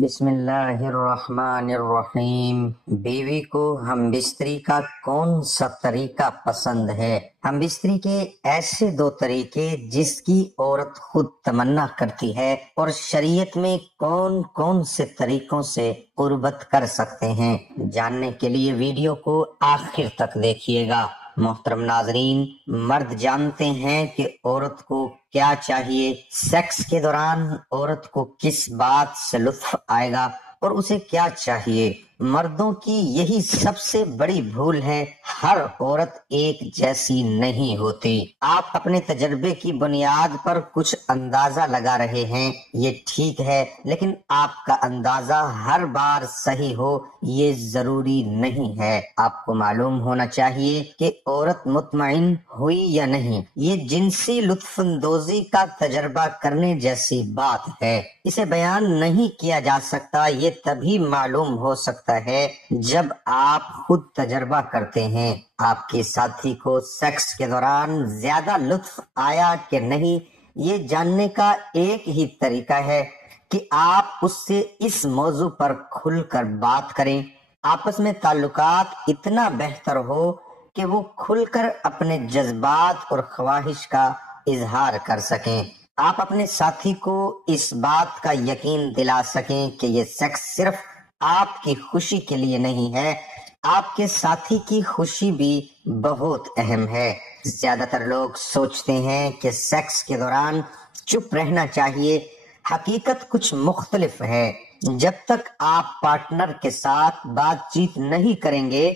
بسم اللہ الرحمن الرحیم۔ بیوی کو ہم بستری کا کون سا طریقہ پسند ہے؟ ہم بستری کے ایسے دو طریقے جس کی عورت خود تمنا کرتی ہے اور شریعت میں کون کون سے طریقوں سے قربت کر سکتے ہیں، جاننے کے لیے ویڈیو کو آخر تک دیکھیے گا۔ محترم ناظرین، مرد جانتے ہیں کہ عورت کو کیا چاہیے، سیکس کے دوران عورت کو کس بات سے لطف آئے گا اور اسے کیا چاہیے۔ مردوں کی یہی سب سے بڑی بھول ہے، ہر عورت ایک جیسی نہیں ہوتی۔ آپ اپنے تجربے کی بنیاد پر کچھ اندازہ لگا رہے ہیں، یہ ٹھیک ہے، لیکن آپ کا اندازہ ہر بار صحیح ہو یہ ضروری نہیں ہے۔ آپ کو معلوم ہونا چاہیے کہ عورت مطمئن ہوئی یا نہیں، یہ جنسی لطف اندوزی کا تجربہ کرنے جیسی بات ہے۔ اسے بیان نہیں کیا جا سکتا، یہ تبھی معلوم ہو سکتا ہے جب آپ خود تجربہ کرتے ہیں۔ آپ کے ساتھی کو سیکس کے دوران زیادہ لطف آیا کہ نہیں، یہ جاننے کا ایک ہی طریقہ ہے کہ آپ اس سے اس موضوع پر کھل کر بات کریں۔ آپس میں تعلقات اتنا بہتر ہو کہ وہ کھل کر اپنے جذبات اور خواہش کا اظہار کر سکیں۔ آپ اپنے ساتھی کو اس بات کا یقین دلا سکیں کہ یہ سیکس صرف آپ کی خوشی کے لیے نہیں ہے، آپ کے ساتھی کی خوشی بھی بہت اہم ہے۔ زیادہ تر لوگ سوچتے ہیں کہ سیکس کے دوران چپ رہنا چاہیے، حقیقت کچھ مختلف ہے۔ جب تک آپ پارٹنر کے ساتھ بات چیت نہیں کریں گے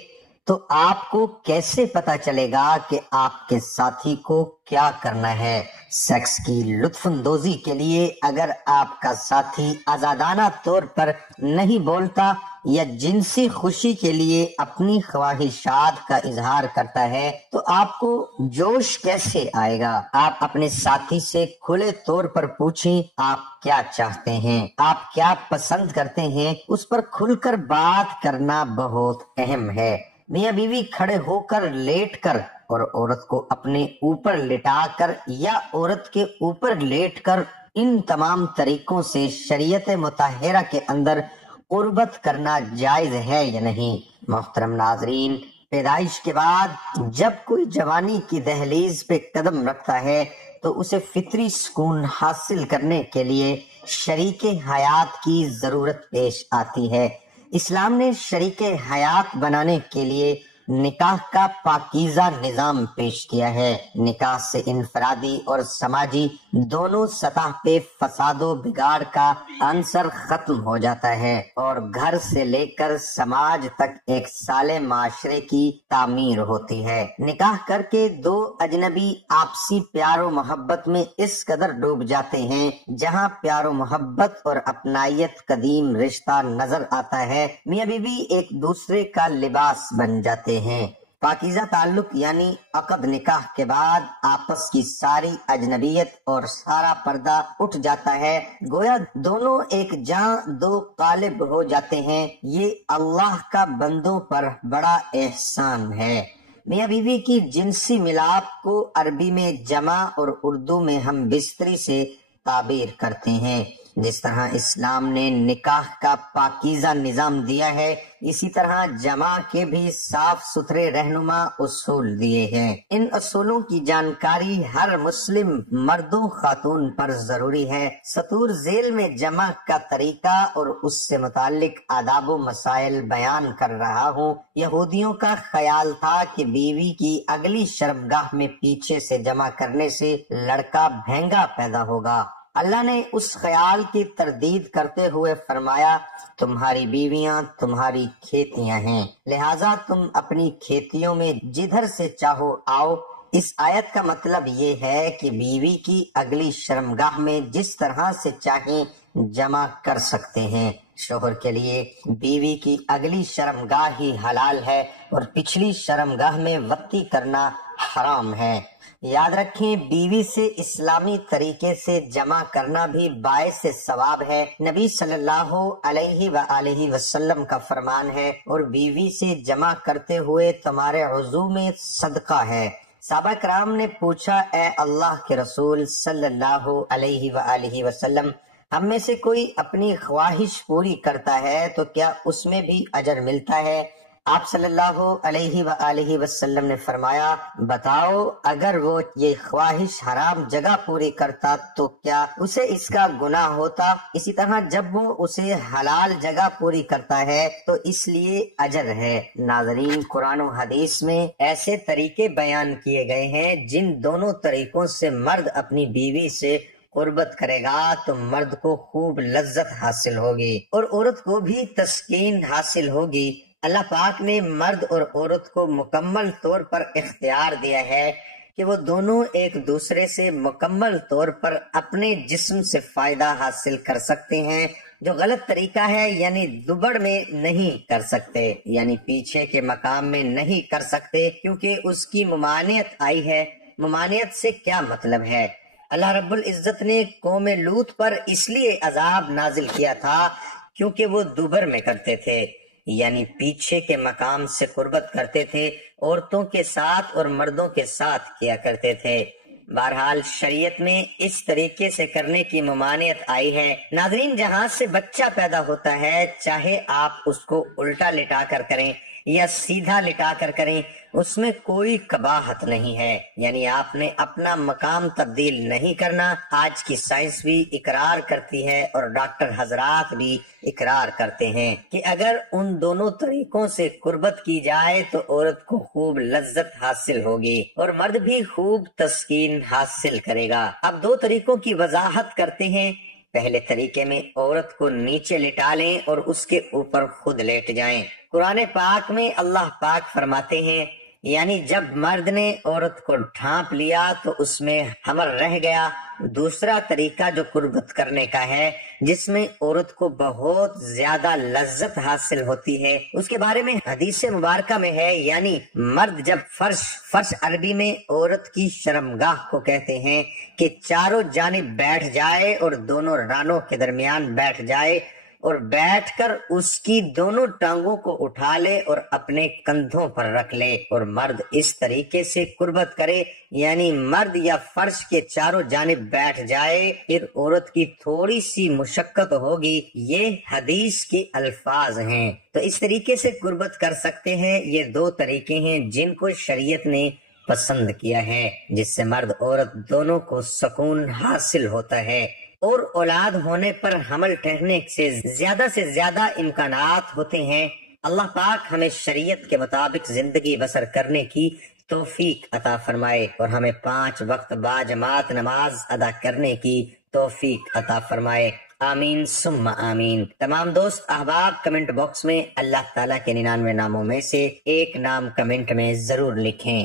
تو آپ کو کیسے پتا چلے گا کہ آپ کے ساتھی کو کیا کرنا ہے؟ سیکس کی لطف اندوزی کے لیے اگر آپ کا ساتھی آزادانہ طور پر نہیں بولتا یا جنسی خوشی کے لیے اپنی خواہشات کا اظہار کرتا ہے تو آپ کو جوش کیسے آئے گا؟ آپ اپنے ساتھی سے کھلے طور پر پوچھیں، آپ کیا چاہتے ہیں، آپ کیا پسند کرتے ہیں، اس پر کھل کر بات کرنا بہت اہم ہے۔ میاں بیوی کھڑے ہو کر، لیٹ کر اور عورت کو اپنے اوپر لٹا کر یا عورت کے اوپر لیٹ کر، ان تمام طریقوں سے شریعت مطہرہ کے اندر قربت کرنا جائز ہے یا نہیں؟ محترم ناظرین، پیدائش کے بعد جب کوئی جوانی کی دہلیز پہ قدم رکھتا ہے تو اسے فطری سکون حاصل کرنے کے لیے شریک حیات کی ضرورت پیش آتی ہے۔ اسلام نے شریک حیات بنانے کے لیے نکاح کا پاکیزہ نظام پیش کیا ہے۔ نکاح سے انفرادی اور سماجی دونوں سطح پہ فساد و بگاڑ کا عنصر ختم ہو جاتا ہے اور گھر سے لے کر سماج تک ایک صالح معاشرے کی تعمیر ہوتی ہے۔ نکاح کر کے دو اجنبی آپسی پیار و محبت میں اس قدر ڈوب جاتے ہیں، جہاں پیار و محبت اور اپنائیت قدیم رشتہ نظر آتا ہے، میاں بیوی ایک دوسرے کا لباس بن جاتے ہیں۔ پاکیزہ تعلق یعنی عقد نکاح کے بعد آپس کی ساری اجنبیت اور سارا پردہ اٹھ جاتا ہے، گویا دونوں ایک جاں دو قالب ہو جاتے ہیں۔ یہ اللہ کا بندوں پر بڑا احسان ہے۔ میاں بیوی کی جنسی ملاپ کو عربی میں جمع اور اردو میں ہم بستری سے تعبیر کرتے ہیں۔ جس طرح اسلام نے نکاح کا پاکیزہ نظام دیا ہے، اسی طرح جمع کے بھی صاف ستھرے رہنما اصول دیے ہیں۔ ان اصولوں کی جانکاری ہر مسلم مردوں خاتون پر ضروری ہے۔ سطور ذیل میں جمع کا طریقہ اور اس سے متعلق آداب و مسائل بیان کر رہا ہوں۔ یہودیوں کا خیال تھا کہ بیوی کی اگلی شرمگاہ میں پیچھے سے جمع کرنے سے لڑکا بھینگا پیدا ہوگا۔ اللہ نے اس خیال کی تردید کرتے ہوئے فرمایا، تمہاری بیویاں تمہاری کھیتیاں ہیں، لہٰذا تم اپنی کھیتیوں میں جدھر سے چاہو آؤ۔ اس آیت کا مطلب یہ ہے کہ بیوی کی اگلی شرمگاہ میں جس طرح سے چاہیں جمع کر سکتے ہیں۔ شوہر کے لیے بیوی کی اگلی شرمگاہ ہی حلال ہے اور پچھلی شرمگاہ میں وطی کرنا حرام ہے۔ یاد رکھیں، بیوی سے اسلامی طریقے سے جمع کرنا بھی باعث ثواب ہے۔ نبی صلی اللہ علیہ وآلہ وسلم کا فرمان ہے، اور بیوی سے جمع کرتے ہوئے تمہارے عضو میں صدقہ ہے۔ صحابہ کرام نے پوچھا، اے اللہ کے رسول صلی اللہ علیہ وآلہ وسلم، ہم میں سے کوئی اپنی خواہش پوری کرتا ہے تو کیا اس میں بھی اجر ملتا ہے؟ آپ صلی اللہ علیہ وآلہ وسلم نے فرمایا، بتاؤ اگر وہ یہ خواہش حرام جگہ پوری کرتا تو کیا اسے اس کا گناہ ہوتا؟ اسی طرح جب وہ اسے حلال جگہ پوری کرتا ہے تو اس لیے اجر ہے۔ ناظرین، قرآن و حدیث میں ایسے طریقے بیان کیے گئے ہیں جن دونوں طریقوں سے مرد اپنی بیوی سے قربت کرے گا تو مرد کو خوب لذت حاصل ہوگی اور عورت کو بھی تسکین حاصل ہوگی۔ اللہ پاک نے مرد اور عورت کو مکمل طور پر اختیار دیا ہے کہ وہ دونوں ایک دوسرے سے مکمل طور پر اپنے جسم سے فائدہ حاصل کر سکتے ہیں، جو غلط طریقہ ہے یعنی دوبڑ میں نہیں کر سکتے، یعنی پیچھے کے مقام میں نہیں کر سکتے، کیونکہ اس کی ممانعت آئی ہے۔ ممانعت سے کیا مطلب ہے؟ اللہ رب العزت نے قوم لوط پر اس لیے عذاب نازل کیا تھا کیونکہ وہ دوبر میں کرتے تھے، یعنی پیچھے کے مقام سے قربت کرتے تھے، عورتوں کے ساتھ اور مردوں کے ساتھ کیا کرتے تھے۔ بہرحال شریعت میں اس طریقے سے کرنے کی ممانعت آئی ہے۔ ناظرین، جہاں سے بچہ پیدا ہوتا ہے، چاہے آپ اس کو الٹا لٹا کر کریں یا سیدھا لٹا کر کریں، اس میں کوئی قباحت نہیں ہے، یعنی آپ نے اپنا مقام تبدیل نہیں کرنا۔ آج کی سائنس بھی اقرار کرتی ہے اور ڈاکٹر حضرات بھی اقرار کرتے ہیں کہ اگر ان دونوں طریقوں سے قربت کی جائے تو عورت کو خوب لذت حاصل ہوگی اور مرد بھی خوب تسکین حاصل کرے گا۔ اب دو طریقوں کی وضاحت کرتے ہیں۔ پہلے طریقے میں عورت کو نیچے لٹا لیں اور اس کے اوپر خود لیٹ جائیں۔ قرآن پاک میں اللہ پاک فرماتے ہیں، یعنی جب مرد نے عورت کو ڈھانپ لیا تو اس میں حمل رہ گیا۔ دوسرا طریقہ جو قربت کرنے کا ہے، جس میں عورت کو بہت زیادہ لذت حاصل ہوتی ہے، اس کے بارے میں حدیث مبارکہ میں ہے، یعنی مرد جب فرش عربی میں عورت کی شرمگاہ کو کہتے ہیں کہ چاروں جانب بیٹھ جائے اور دونوں رانوں کے درمیان بیٹھ جائے اور بیٹھ کر اس کی دونوں ٹانگوں کو اٹھا لے اور اپنے کندھوں پر رکھ لے اور مرد اس طریقے سے قربت کرے، یعنی مرد یا فرش کے چاروں جانب بیٹھ جائے، پھر عورت کی تھوڑی سی مشقت ہوگی۔ یہ حدیث کے الفاظ ہیں، تو اس طریقے سے قربت کر سکتے ہیں۔ یہ دو طریقے ہیں جن کو شریعت نے پسند کیا ہے، جس سے مرد عورت دونوں کو سکون حاصل ہوتا ہے اور اولاد ہونے پر حمل ٹھہرنے سے زیادہ امکانات ہوتے ہیں۔ اللہ پاک ہمیں شریعت کے مطابق زندگی بسر کرنے کی توفیق عطا فرمائے اور ہمیں 5 وقت باجماعت نماز ادا کرنے کی توفیق عطا فرمائے۔ آمین ثم آمین۔ تمام دوست احباب کمنٹ باکس میں اللہ تعالیٰ کے 99 ناموں میں سے ایک نام کمنٹ میں ضرور لکھیں۔